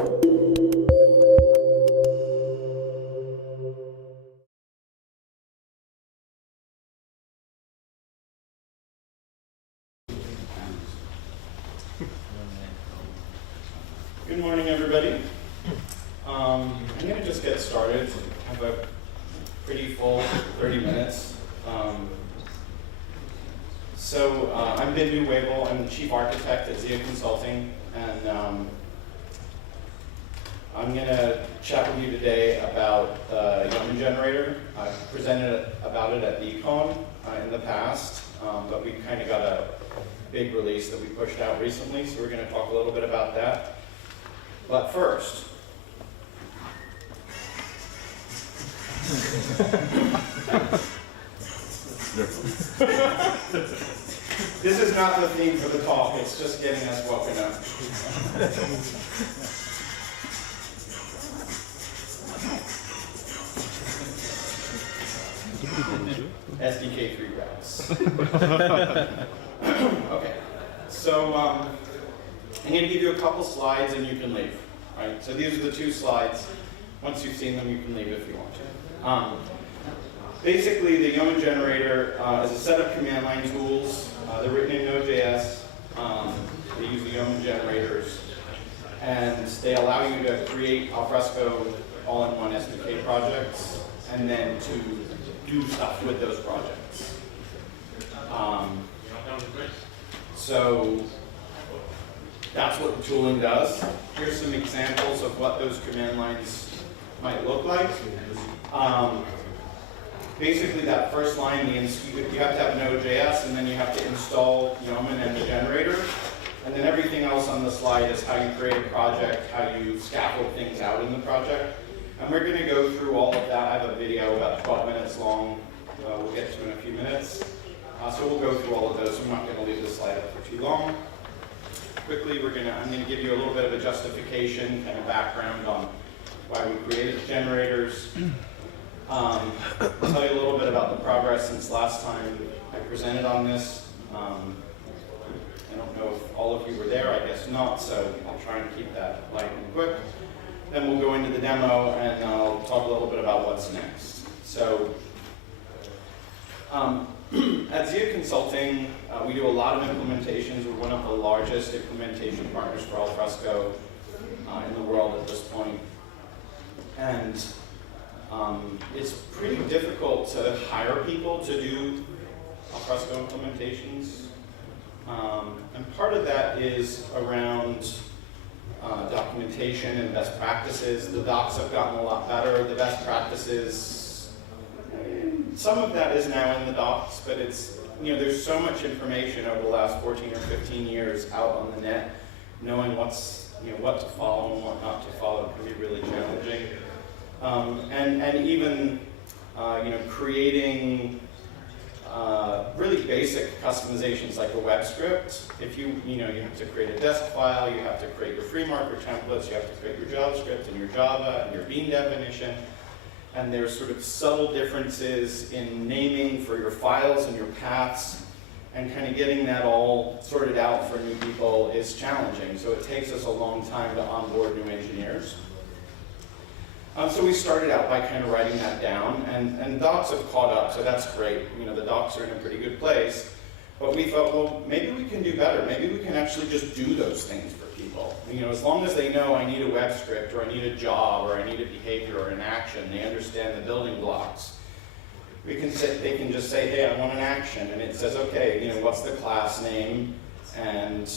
Good morning, everybody. I'm going to just get started. I have a pretty full 30 minutes. I'm Bindu Wavell. I'm the chief architect at SDK Consulting, and I'm going to chat with you today about the yeoman generator. I've presented about it at DevCon in the past, but we kind of got a big release that we pushed out recently, so we're going to talk a little bit about that. But first, this is not the theme for the talk, it's just getting us woken up. SDK 3 routes. Okay, so I'm going to give you a couple slides and you can leave. Right? So these are the two slides. Once you've seen them, you can leave if you want to. Basically, the yeoman generator is a set of command line tools. They're written in Node.js. They use the yeoman generators. And they allow you to create Alfresco all-in-one SDK projects and then to do stuff with those projects. So that's what the tooling does. Here's some examples of what those command lines might look like. Basically, that first line means you have to have Node.js, and then you have to install yeoman and the generator. And then everything else on the slide is how you create a project, how you scaffold things out in the project. And we're going to go through all of that. I have a video about 12 minutes long. We'll get to in a few minutes. So we'll go through all of those. I'm not going to leave this slide up for too long. Quickly, I'm going to give you a little bit of a justification and a background on why we created the generators. I'll tell you a little bit about the progress since last time I presented on this. I don't know if all of you were there, I guess not, so I'll try and keep that light and quick. Then we'll go into the demo and I'll talk a little bit about what's next. So, at SDK Consulting, we do a lot of implementations. We're one of the largest implementation partners for Alfresco in the world at this point. And it's pretty difficult to hire people to do Alfresco implementations. And part of that is around documentation and best practices. The docs have gotten a lot better. The best practices, some of that is now in the docs, but it's, there's so much information over the last 14 or 15 years out on the net. Knowing what to follow and what not to follow can be really challenging. And even, creating really basic customizations like a web script. If you have to create a desk file, you have to create your free marker templates, you have to create your JavaScript and your Java and your bean definition. And there's sort of subtle differences in naming for your files and your paths, and kind of getting that all sorted out for new people is challenging. So it takes us a long time to onboard new engineers. So we started out by kind of writing that down, and docs have caught up, so that's great. The docs are in a pretty good place. But we thought, well, maybe we can do better. Maybe we can actually just do those things for people. As long as they know I need a web script, or I need a job, or I need a behavior or an action, they understand the building blocks. They can just say, hey, I want an action, and it says, okay, what's the class name, and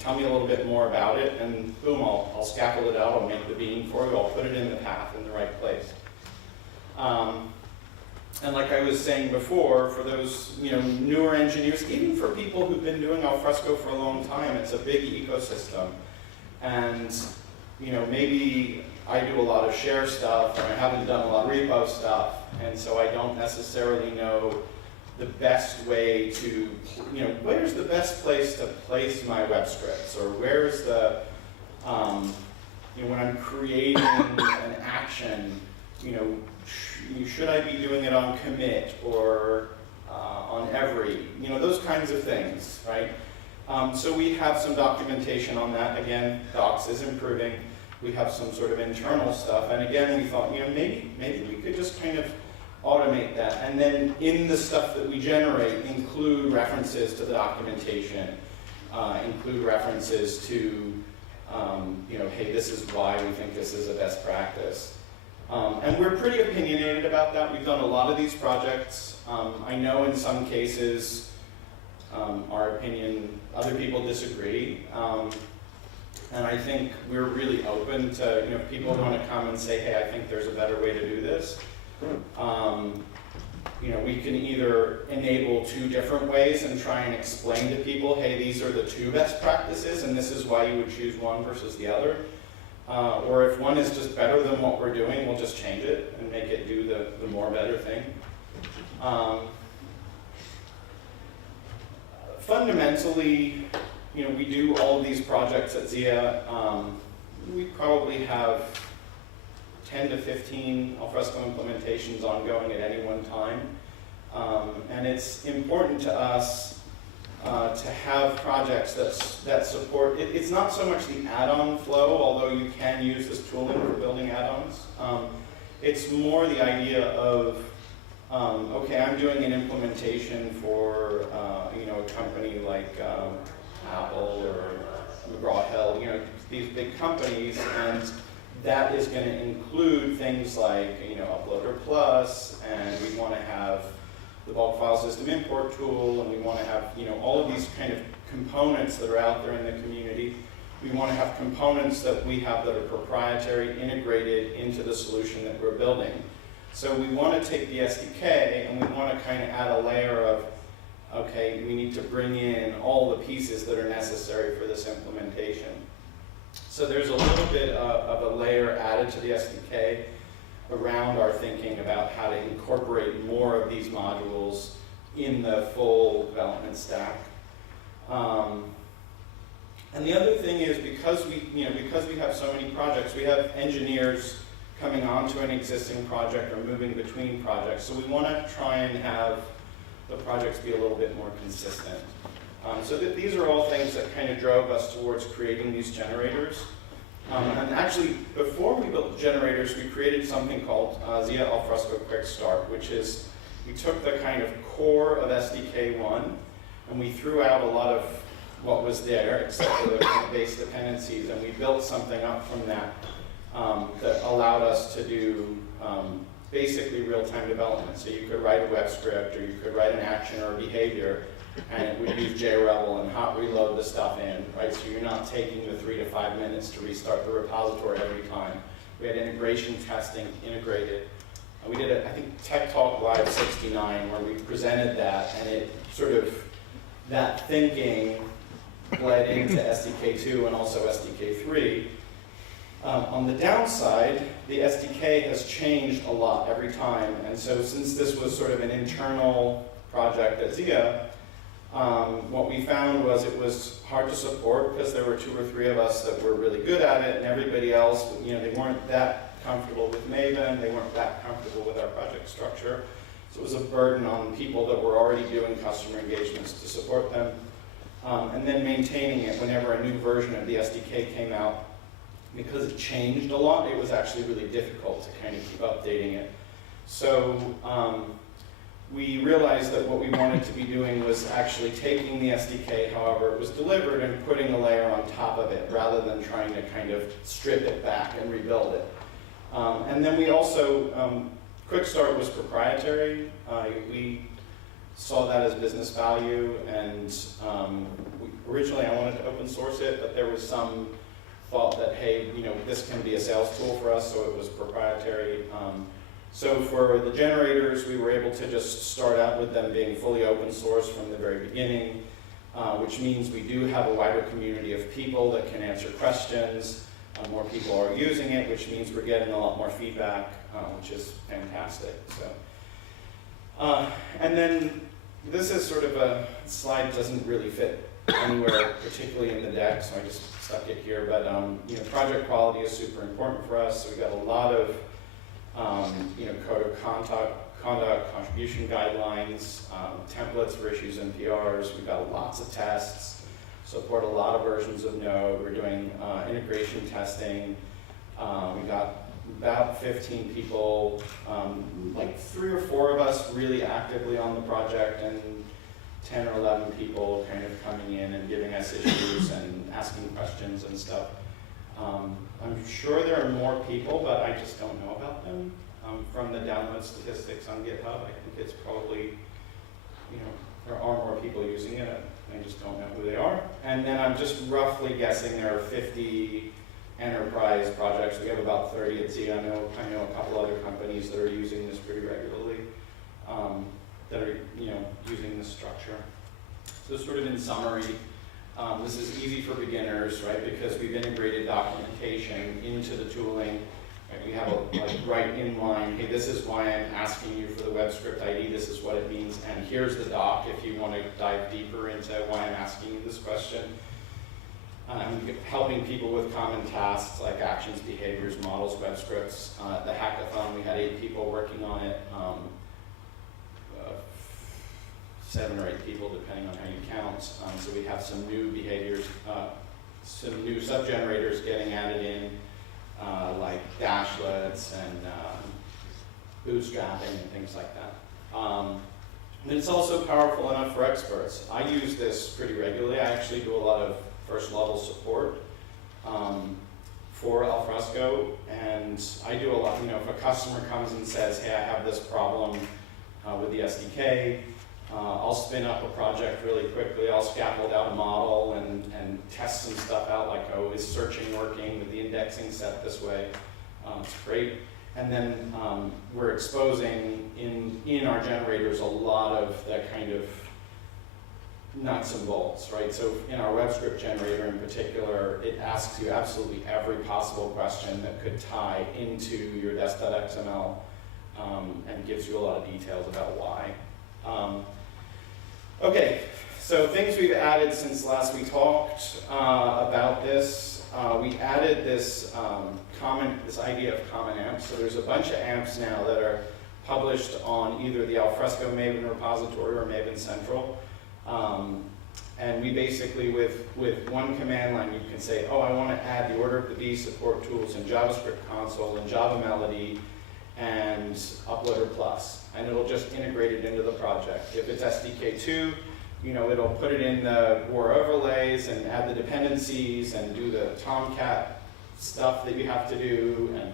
tell me a little bit more about it, and boom, I'll scaffold it out, I'll make the bean for you, I'll put it in the path in the right place. And like I was saying before, for those newer engineers, even for people who've been doing Alfresco for a long time, it's a big ecosystem. And maybe I do a lot of share stuff, or I haven't done a lot of repo stuff, and so I don't necessarily know the best way to, where's the best place to place my web scripts, or where's the, when I'm creating an action, should I be doing it on commit or on every, those kinds of things, right? So we have some documentation on that. Again, docs is improving. We have some sort of internal stuff. And again, we thought, maybe we could just kind of automate that. And then in the stuff that we generate, include references to the documentation, include references to, hey, this is why we think this is a best practice. And we're pretty opinionated about that. We've done a lot of these projects. I know in some cases, our opinion, other people disagree. And I think we're really open to, if people want to come and say, hey, I think there's a better way to do this. We can either enable 2 different ways and try and explain to people, hey, these are the 2 best practices, and this is why you would choose one versus the other. Or if one is just better than what we're doing, we'll just change it and make it do the more better thing. Fundamentally, we do all of these projects at Zia. We probably have 10 to 15 Alfresco implementations ongoing at any one time. And it's important to us to have projects that support, it's not so much the add-on flow, although you can use this tooling for building add-ons. It's more the idea of, okay, I'm doing an implementation for a company like Apple or McGraw-Hill, these big companies, and that is going to include things like Uploader Plus, and we want to have the bulk file system import tool, and we want to have all of these kind of components that are out there in the community. We want to have components that we have that are proprietary, integrated into the solution that we're building. So we want to take the SDK and we want to kind of add a layer of, okay, we need to bring in all the pieces that are necessary for this implementation. So there's a little bit of a layer added to the SDK around our thinking about how to incorporate more of these modules in the full development stack. And the other thing is, because we have so many projects, we have engineers coming onto an existing project or moving between projects. So we want to try and have the projects be a little bit more consistent. So these are all things that kind of drove us towards creating these generators. And actually, before we built the generators, we created something called Zia Alfresco Quick Start, which is, we took the kind of core of SDK 1, and we threw out a lot of what was there, except for the kind of base dependencies, and we built something up from that that allowed us to do basically real-time development. So you could write a web script, or you could write an action or a behavior, and it would use JRebel and hot reload the stuff in, right? So you're not taking the 3 to 5 minutes to restart the repository every time. We had integration testing integrated. We did, I think, Tech Talk Live 69, where we presented that, and it sort of, that thinking bled into SDK 2 and also SDK 3. On the downside, the SDK has changed a lot every time, and so since this was sort of an internal project at Zia, what we found was it was hard to support because there were 2 or 3 of us that were really good at it, and everybody else, they weren't that comfortable with Maven, they weren't that comfortable with our project structure. So it was a burden on people that were already doing customer engagements to support them. And then maintaining it whenever a new version of the SDK came out, because it changed a lot, it was actually really difficult to kind of keep updating it. So we realized that what we wanted to be doing was actually taking the SDK, however it was delivered, and putting a layer on top of it, rather than trying to kind of strip it back and rebuild it. And then we also, Quick Start was proprietary. We saw that as business value, and originally I wanted to open source it, but there was some thought that, hey, this can be a sales tool for us, so it was proprietary. So for the generators, we were able to just start out with them being fully open source from the very beginning, which means we do have a wider community of people that can answer questions. More people are using it, which means we're getting a lot more feedback, which is fantastic. So, and then this is sort of a slide that doesn't really fit anywhere, particularly in the deck, so I just stuck it here. But project quality is super important for us. So we got a lot of code of conduct, contribution guidelines, templates for issues and PRs. We've got lots of tests. support a lot of versions of Node. We're doing integration testing. We got about 15 people, like 3 or 4 of us really actively on the project, and 10 or 11 people kind of coming in and giving us issues and asking questions and stuff. I'm sure there are more people, but I just don't know about them. From the download statistics on GitHub, I think it's probably, there are more people using it. I just don't know who they are. And then I'm just roughly guessing there are 50 enterprise projects. We have about 30 at Z. I know a couple other companies that are using this pretty regularly, that are using this structure. So sort of in summary, this is easy for beginners, right? Because we've integrated documentation into the tooling. Right? We have right in line, hey, this is why I'm asking you for the web script ID, this is what it means, and here's the doc if you want to dive deeper into why I'm asking you this question. Helping people with common tasks like actions, behaviors, models, web scripts. The hackathon, we had 8 people working on it. 7 or 8 people, depending on how you count. So we have some new behaviors, some new sub-generators getting added in, like dashlets and bootstrapping and things like that. And it's also powerful enough for experts. I use this pretty regularly. I actually do a lot of first-level support for Alfresco, and I do a lot, if a customer comes and says, hey, I have this problem with the SDK, I'll spin up a project really quickly. I'll scaffold out a model and test some stuff out, like, oh, is searching working with the indexing set this way? It's great. And then we're exposing in our generators a lot of that kind of nuts and bolts, right? So in our web script generator in particular, it asks you absolutely every possible question that could tie into your desk.xml and gives you a lot of details about why. Okay, so things we've added since last we talked about this. We added this this idea of common amps. So there's a bunch of amps now that are published on either the Alfresco Maven repository or Maven Central. And we basically, with one command line, you can say, oh, I want to add the order of the B support tools in JavaScript console and Java Melody and Uploader Plus, and it'll just integrate it into the project. If it's SDK2, it'll put it in the war overlays and add the dependencies and do the Tomcat stuff that you have to do, and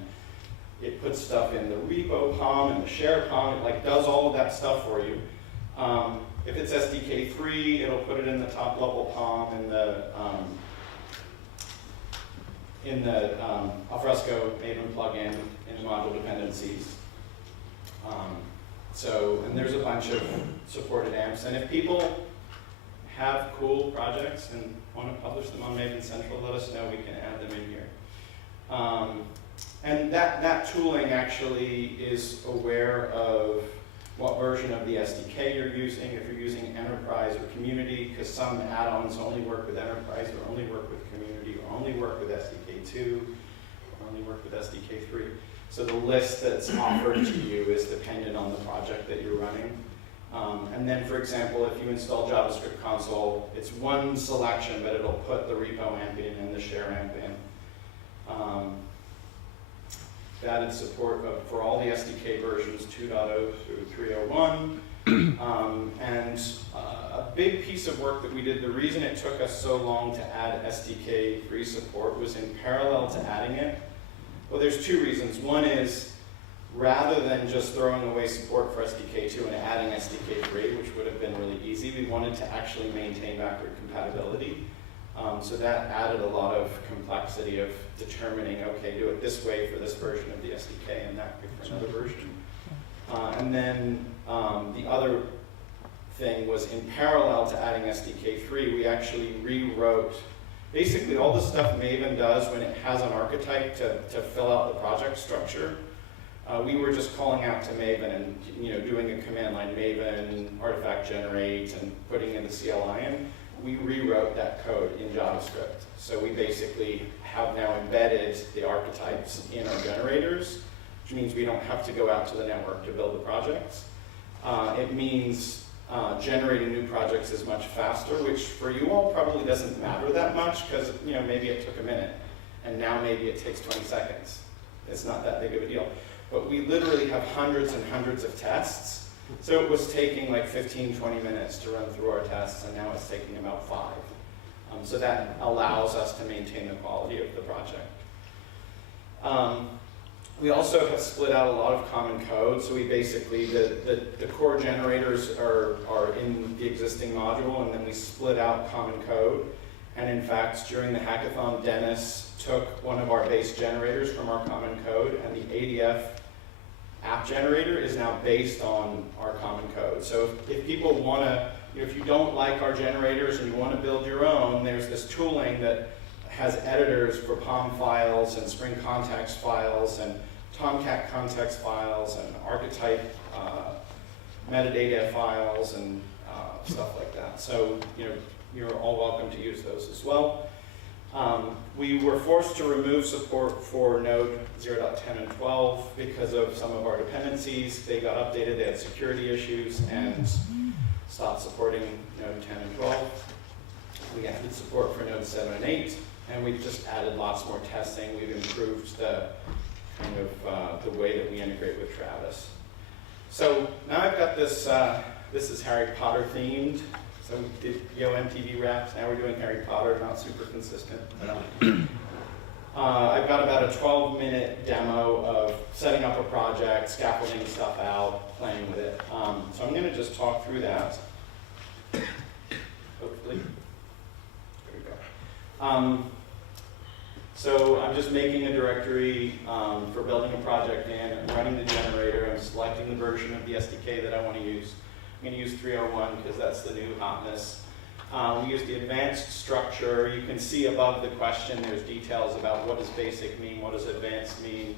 it puts stuff in the repo POM and the share POM. It does all of that stuff for you. If it's SDK3, it'll put it in the top level POM in the Alfresco Maven plugin in the module dependencies. And there's a bunch of supported amps. And if people have cool projects and want to publish them on Maven Central, let us know. We can add them in here. And that tooling actually is aware of what version of the SDK you're using, if you're using enterprise or community, because some add-ons only work with enterprise or only work with community or only work with SDK2 or only work with SDK3. So the list that's offered to you is dependent on the project that you're running. And then, for example, if you install JavaScript console, it's one selection, but it'll put the repo amp in and the share amp in. Added support for all the SDK versions 2.0 through 3.01. And a big piece of work that we did, the reason it took us so long to add SDK3 support was in parallel to adding it. Well, there's 2 reasons. One is, rather than just throwing away support for SDK2 and adding SDK3, which would have been really easy, we wanted to actually maintain backward compatibility. So that added a lot of complexity of determining, okay, do it this way for this version of the SDK and that way for another version. And then the other thing was, in parallel to adding SDK3, we actually rewrote basically all the stuff Maven does when it has an archetype to fill out the project structure. We were just calling out to Maven and doing a command line Maven, artifact generate, and putting in the CLI in. We rewrote that code in JavaScript. So we basically have now embedded the archetypes in our generators, which means we don't have to go out to the network to build the projects. It means generating new projects is much faster, which for you all probably doesn't matter that much because maybe it took a minute and now maybe it takes 20 seconds. It's not that big of a deal. But we literally have hundreds and hundreds of tests. So it was taking like 15, 20 minutes to run through our tests, and now it's taking about 5. So that allows us to maintain the quality of the project. We also have split out a lot of common code. So we basically, the core generators are in the existing module, and then we split out common code. And in fact, during the hackathon, Dennis took one of our base generators from our common code, and the ADF app generator is now based on our common code. So if people want to, if you don't like our generators and you want to build your own, there's this tooling that has editors for POM files and Spring context files and Tomcat context files and archetype metadata files and stuff like that. So you're all welcome to use those as well. We were forced to remove support for Node 0.10 and 12 because of some of our dependencies. They got updated, they had security issues, and stopped supporting Node 10 and 12. We added support for Node 7 and 8, and we've just added lots more testing. We've improved the kind of the way that we integrate with Travis. So now I've got this, this is Harry Potter themed. So we did MTV Raps, now we're doing Harry Potter, not super consistent. I've got about a 12-minute demo of setting up a project, scaffolding stuff out, playing with it. So I'm going to just talk through that, hopefully. There we go. So I'm just making a directory for building a project in. I'm running the generator. I'm selecting the version of the SDK that I want to use. I'm going to use 3.01 because that's the new hotness. We use the advanced structure. You can see above the question there's details about what does basic mean, what does advanced mean.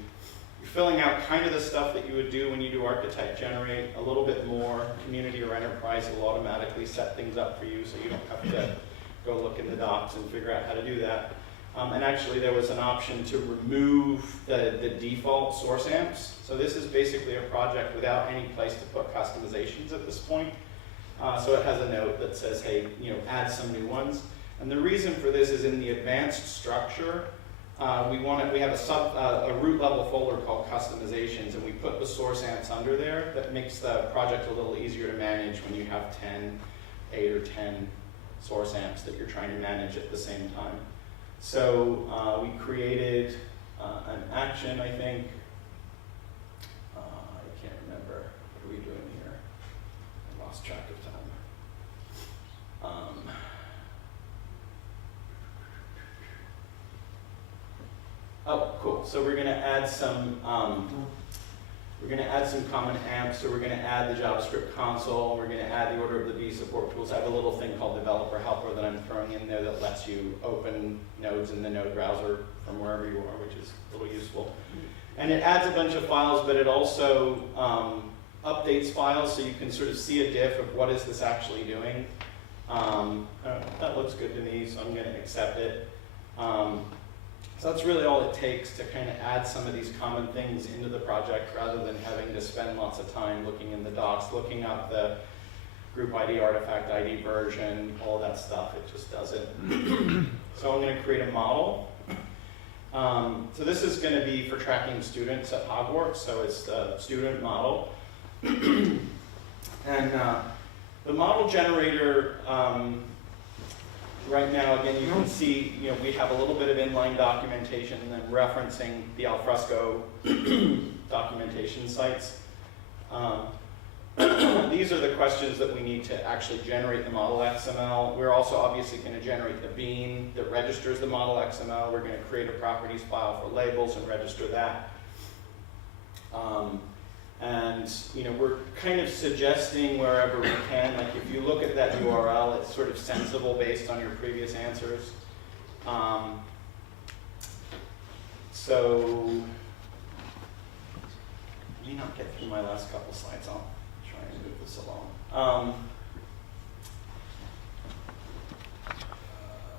You're filling out kind of the stuff that you would do when you do archetype generate, a little bit more. Community or enterprise will automatically set things up for you so you don't have to go look in the docs and figure out how to do that. And actually there was an option to remove the default source amps. So this is basically a project without any place to put customizations at this point. So it has a note that says, hey, add some new ones. And the reason for this is in the advanced structure, we have a root level folder called customizations, and we put the source amps under there. That makes the project a little easier to manage when you have 8 or 10 source amps that you're trying to manage at the same time. So we created an action, I think. I can't remember. What are we doing here? I lost track of time. Oh, cool. So we're going to add some. Common amps. So we're going to add the JavaScript console. We're going to add the order of the B support tools. I have a little thing called developer helper that I'm throwing in there that lets you open nodes in the node browser from wherever you are, which is a little useful. And it adds a bunch of files, but it also updates files so you can sort of see a diff of what is this actually doing. That looks good to me, so I'm going to accept it. So that's really all it takes to kind of add some of these common things into the project rather than having to spend lots of time looking in the docs, looking up the group ID, artifact ID version, all that stuff. It just does it. So I'm going to create a model. So this is going to be for tracking students at Hogwarts, so it's the student model. And the model generator, right now, again, you can see, we have a little bit of inline documentation and then referencing the Alfresco documentation sites. These are the questions that we need to actually generate the model XML. We're also obviously going to generate the bean that registers the model XML. We're going to create a properties file for labels and register that. And we're kind of suggesting wherever we can, like if you look at that URL, it's sort of sensible based on your previous answers. So, let me not get through my last couple slides. I'll try and move this along.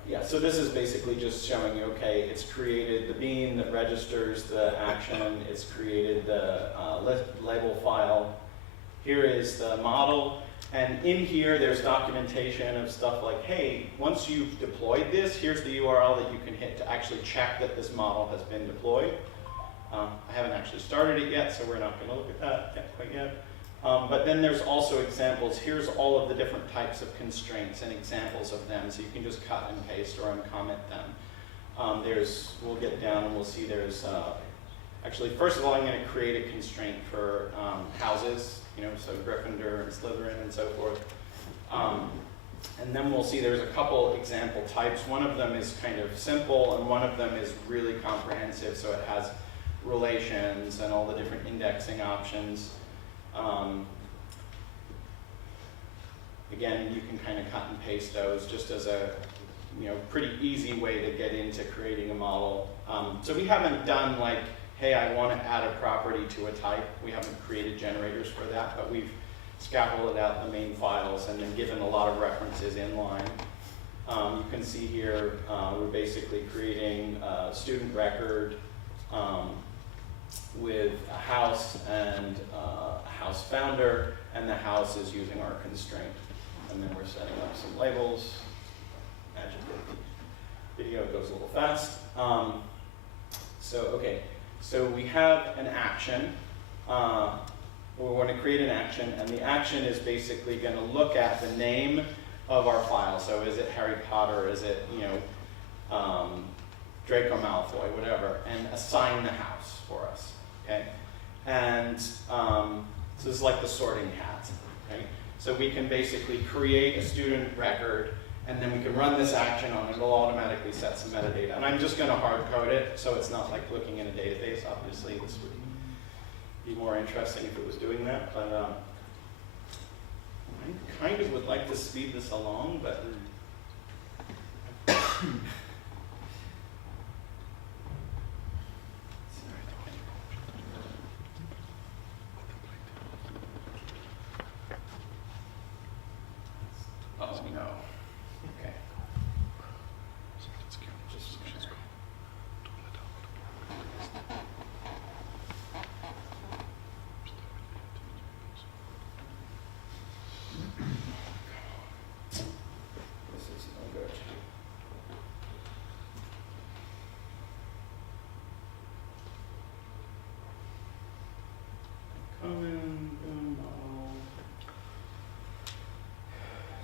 Yeah, so this is basically just showing you, okay, it's created the bean that registers the action, it's created the label file. Here is the model, And in here, there's documentation of stuff like, hey, once you've deployed this, here's the URL that you can hit to actually check that this model has been deployed. I haven't actually started it yet, so we're not going to look at that quite yet. But then there's also examples. Here's all of the different types of constraints and examples of them, so you can just cut and paste or uncomment them. We'll get down and we'll see there's, actually, first of all, I'm going to create a constraint for houses, so Gryffindor and Slytherin and so forth. And then we'll see there's a couple example types. One of them is kind of simple, and one of them is really comprehensive, so it has relations and all the different indexing options. Again, you can kind of cut and paste those just as a pretty easy way to get into creating a model. So we haven't done like, hey, I want to add a property to a type. We haven't created generators for that, but we've scaffolded out the main files and then given a lot of references inline. You can see here, we're basically creating a student record with a house and a house founder, and the house is using our constraint. And then we're setting up some labels. Magic video goes a little fast. So we have an action. We want to create an action, and the action is basically going to look at the name of our file. So is it Harry Potter? Is it Draco Malfoy? Whatever, and assign the house for us. Okay, and so this is like the sorting hat. Okay, so we can basically create a student record, and then we can run this action on it. It'll automatically set some metadata, and I'm just going to hard code it, so it's not like looking in a database. Obviously, this would be more interesting if it was doing that, but I kind of would like to speed this along, but.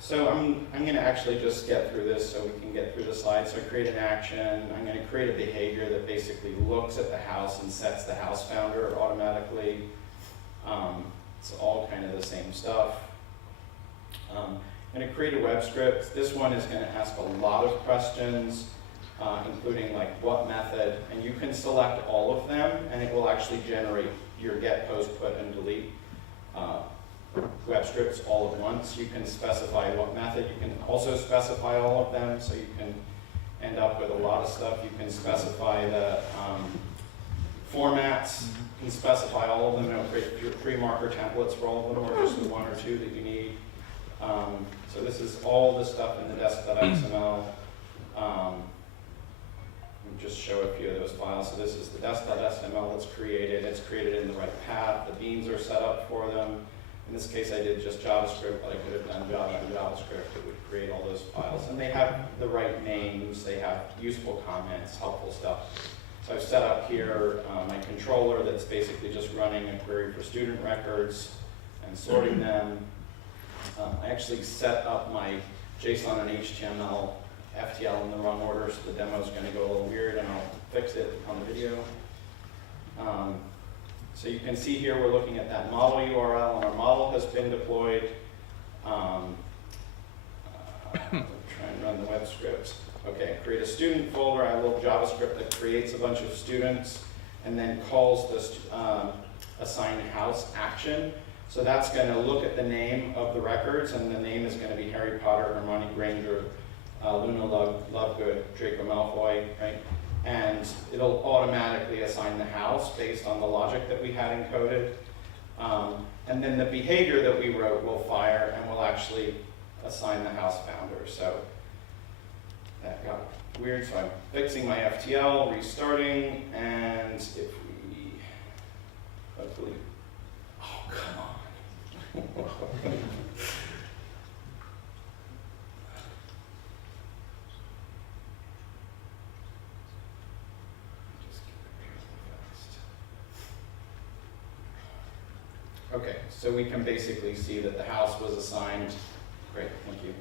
So I'm going to actually just get through this so we can get through the slides. So I create an action. I'm going to create a behavior that basically looks at the house and sets the house founder automatically. It's all kind of the same stuff. I'm going to create a web script. This one is going to ask a lot of questions, including like what method. And you can select all of them, and it will actually generate your get, post, put, and delete web scripts all at once. You can specify what method. You can also specify all of them, so you can end up with a lot of stuff. You can specify the formats. You can specify all of them. Create your free marker templates for all of them, or just the one or two that you need. So this is all the stuff in the desk.xml. Just show a few of those files. So this is the desk.xml that's created. It's created in the right path. The beans are set up for them. In this case, I did just JavaScript, but I could have done Java and JavaScript. It would create all those files. And they have the right names. They have useful comments, helpful stuff. So I've set up here my controller that's basically just running a query for student records and sorting them. I actually set up my JSON and HTML FTL in the wrong order, so the demo is going to go a little weird, and I'll fix it on the video. So you can see here we're looking at that model URL, and our model has been deployed. Try and run the web script. Okay, create a student folder. I have a little JavaScript that creates a bunch of students and then calls this assign house action. So that's going to look at the name of the records, and the name is going to be Harry Potter, Hermione Granger, Luna Lovegood, Draco Malfoy, right? And it'll automatically assign the house based on the logic that we had encoded. And then the behavior that we wrote will fire and will actually assign the house founder. So that got weird, so I'm fixing my FTL, restarting, and if we hopefully, oh, come on. Okay, so we can basically see that the house was assigned. Great, thank you.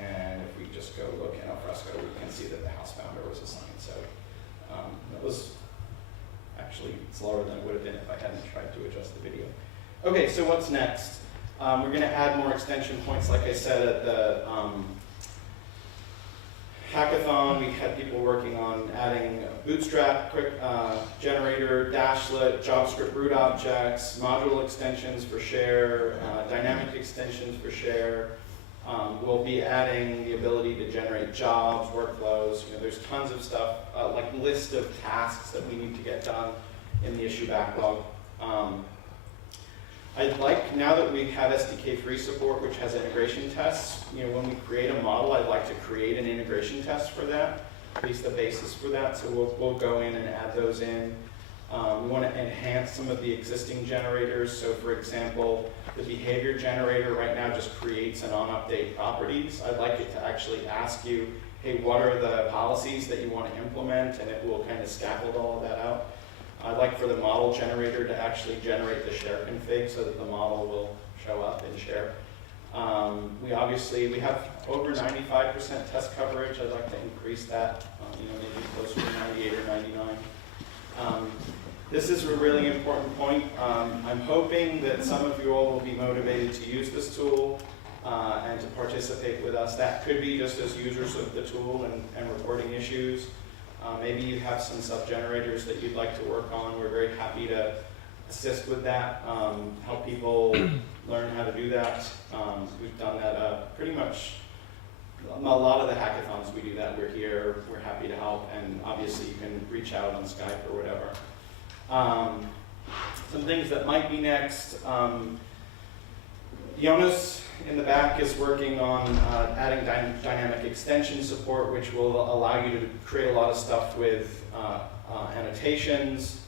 And if we just go look in Alfresco, we can see that the house founder was assigned. So that was actually slower than it would have been if I hadn't tried to adjust the video. Okay, so what's next? We're going to add more extension points, like I said, at the Hackathon. We had people working on adding Bootstrap, quick generator, dashlet, JavaScript root objects, module extensions for share, dynamic extensions for share. We'll be adding the ability to generate jobs, workflows. You know, there's tons of stuff, like list of tasks that we need to get done in the issue backlog. I'd like, now that we have SDK free support, which has integration tests, you know, when we create a model, I'd like to create an integration test for that, at least the basis for that. So we'll go in and add those in. We want to enhance some of the existing generators. So for example, the behavior generator right now just creates an on-update properties. I'd like it to actually ask you, hey, what are the policies that you want to implement? And it will kind of scaffold all of that out. I'd like for the model generator to actually generate the share config so that the model will show up in share. We have over 95% test coverage. I'd like to increase that, you know, maybe closer to 98 or 99. This is a really important point. I'm hoping that some of you all will be motivated to use this tool and to participate with us. That could be just as users of the tool and reporting issues. Maybe you have some sub-generators that you'd like to work on. We're very happy to assist with that, help people learn how to do that. We've done that pretty much a lot of the hackathons. We do that. We're here. We're happy to help. And obviously, you can reach out on Skype or whatever. Some things that might be next. Jonas in the back is working on adding dynamic extension support, which will allow you to create a lot of stuff with annotations.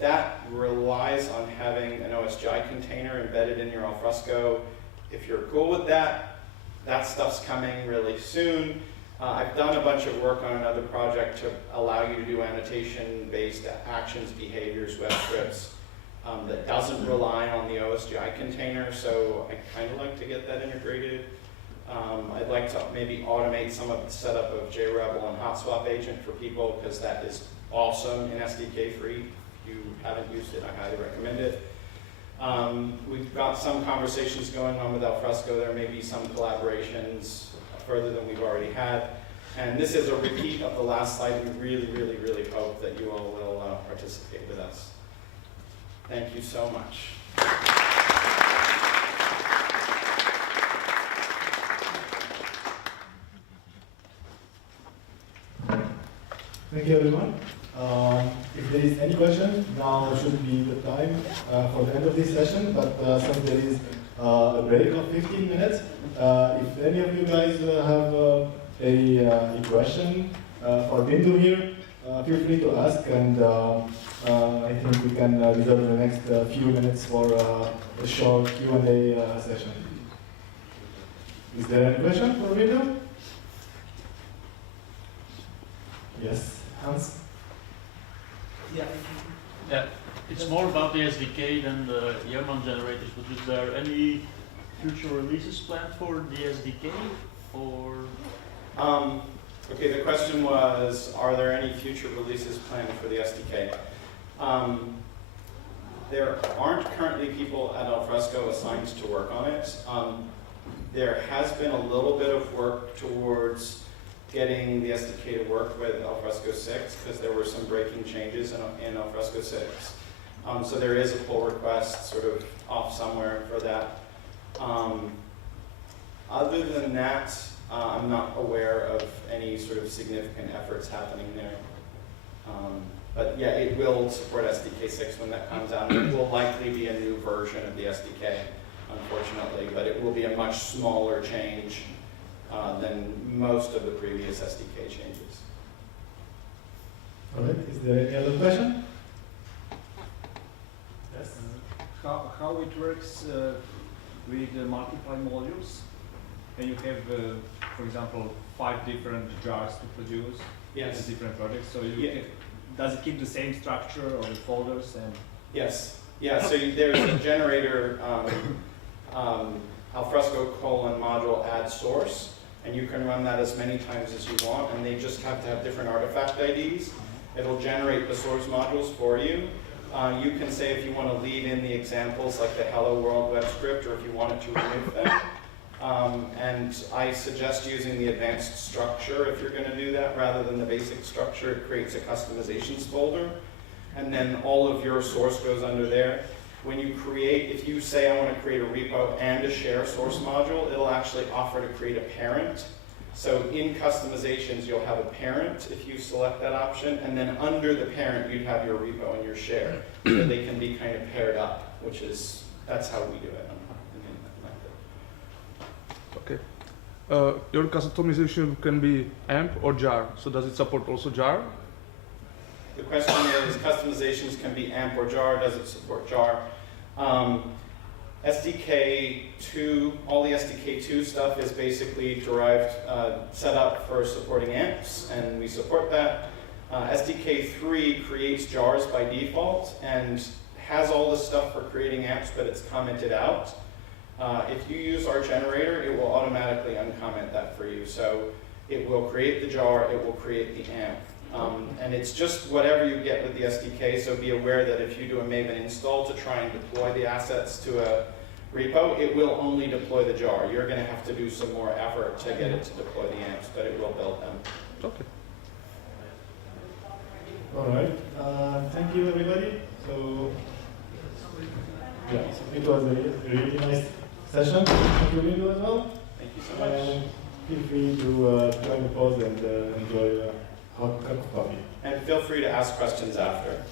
That relies on having an OSGI container embedded in your Alfresco. If you're cool with that, that stuff's coming really soon. I've done a bunch of work on another project to allow you to do annotation-based actions, behaviors, web scripts that doesn't rely on the OSGI container, so I kind of like to get that integrated. I'd like to maybe automate some of the setup of JRebel and Hot Swap Agent for people, because that is awesome in SDK free. If you haven't used it, I highly recommend it. We've got some conversations going on with Alfresco. There may be some collaborations further than we've already had. And this is a repeat of the last slide. We really, really, really hope that you all will participate with us. Thank you so much. Thank you, everyone. If there is any question, now should be the time for the end of this session, but since there is a break of 15 minutes, if any of you guys have a question for Bindu here, feel free to ask, and I think we can reserve the next few minutes for a short Q&A session. Is there any question for Bindu? Yes, Hans? Yeah, it's more about the SDK than the yeoman generators, but is there any future releases planned for the SDK, or? Okay, the question was, are there any future releases planned for the SDK? There aren't currently people at Alfresco assigned to work on it. There has been a little bit of work towards getting the SDK to work with Alfresco 6, because there were some breaking changes in Alfresco 6. So there is a pull request sort of off somewhere for that. Other than that, I'm not aware of any sort of significant efforts happening there. But yeah, it will support SDK 6 when that comes out. It will likely be a new version of the SDK, unfortunately, but it will be a much smaller change than most of the previous SDK changes. All right, is there any other question? Yes? How it works with multiple modules? And you have, for example, 5 different jars to produce Yes. different projects. So you does it keep the same structure of the folders? And Yes. Yeah, so there's a generator, Alfresco module add source, and you can run that as many times as you want, and they just have to have different artifact IDs. It'll generate the source modules for you. You can say if you want to leave in the examples like the Hello World web script, or if you wanted to remove them. And I suggest using the advanced structure if you're going to do that, rather than the basic structure. It creates a customizations folder, and then all of your source goes under there. When you create, if you say I want to create a repo and a share source module, it'll actually offer to create a parent. So in customizations, you'll have a parent if you select that option, and then under the parent, you'd have your repo and your share. So they can be kind of paired up, that's how we do it. Okay. Your customization can be AMP or jar. So does it support also jar? The question is, customizations can be AMP or jar. Does it support jar? SDK 2, all the SDK 2 stuff is basically derived, set up for supporting AMPs, and we support that. SDK 3 creates jars by default and has all the stuff for creating AMPs, but it's commented out. If you use our generator, it will automatically uncomment that for you. So it will create the jar, it will create the AMP. And it's just whatever you get with the SDK, so be aware that if you do a Maven install to try and deploy the assets to a repo, it will only deploy the jar. You're going to have to do some more effort to get it to deploy the AMPs, but it will build them. Okay. All right. Thank you, everybody. So, yeah, it was a really nice session. Thank you, Bindu, as well. Thank you so much. Feel free to join the pause and enjoy a hot cup of coffee. And feel free to ask questions after.